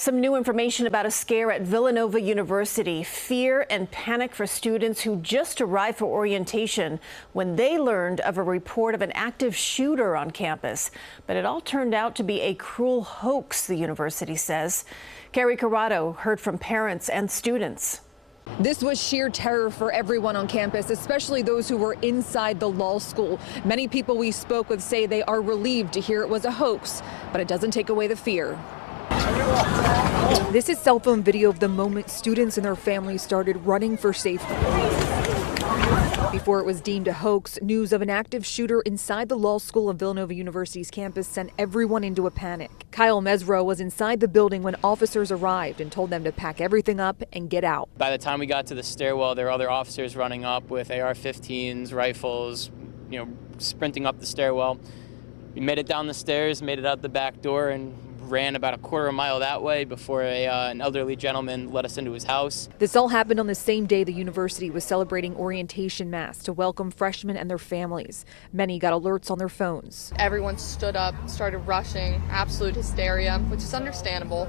Some new information about a scare at Villanova University. Fear and panic for students who just arrived for orientation when they learned of a report of an active shooter on campus. But it all turned out to be a cruel hoax, the university says. Kerri Cerrado heard from parents and students. This was sheer terror for everyone on campus, especially those who were inside the law school. Many people we spoke with say they are relieved to hear it was a hoax, but it doesn't take away the fear. This is cell phone video of the moment students and their families started running for safety. Before it was deemed a hoax, news of an active shooter inside the law school of Villanova University's campus sent everyone into a panic. Kyle Mesro was inside the building when officers arrived and told them to pack everything up and get out. By the time we got to the stairwell, there were other officers running up with AR-15s, rifles, sprinting up the stairwell. We made it down the stairs, made it out the back door, and ran about a quarter mile that way before an elderly gentleman let us into his house. This all happened on the same day the university was celebrating orientation mass to welcome freshmen and their families. Many got alerts on their phones. Everyone stood up, started rushing, absolute hysteria, which is understandable.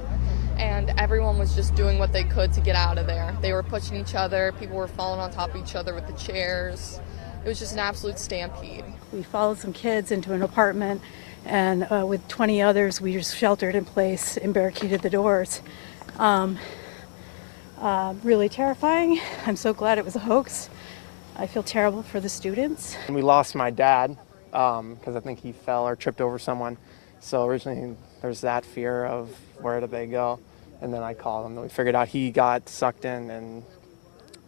And everyone was just doing what they could to get out of there. They were pushing each other, people were falling on top of each other with the chairs. It was just an absolute stampede. We followed some kids into an apartment, and with 20 others, we just sheltered in place and barricaded the doors. Really terrifying. I'm so glad it was a hoax. I feel terrible for the students. We lost my dad because I think he fell or tripped over someone. So originally there's that fear of where did they go? And then I called him and we figured out he got sucked in and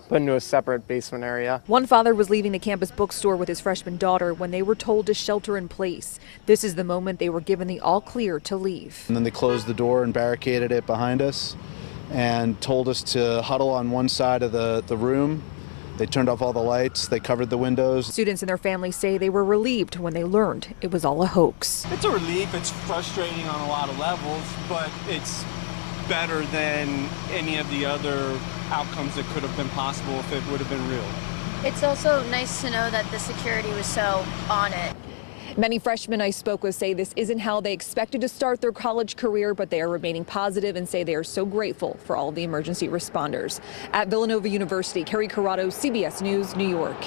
put into a separate basement area. One father was leaving the campus bookstore with his freshman daughter when they were told to shelter in place. This is the moment they were given the all clear to leave. And then they closed the door and barricaded it behind us and told us to huddle on one side of the room. They turned off all the lights, they covered the windows. Students and their families say they were relieved when they learned it was all a hoax. It's a relief. It's frustrating on a lot of levels, but it's better than any of the other outcomes that could have been possible if it would have been real. It's also nice to know that the security was so on it. Many freshmen I spoke with say this isn't how they expected to start their college career, but they are remaining positive and say they are so grateful for all the emergency responders. At Villanova University, Kerri Cerrado, CBS News, New York.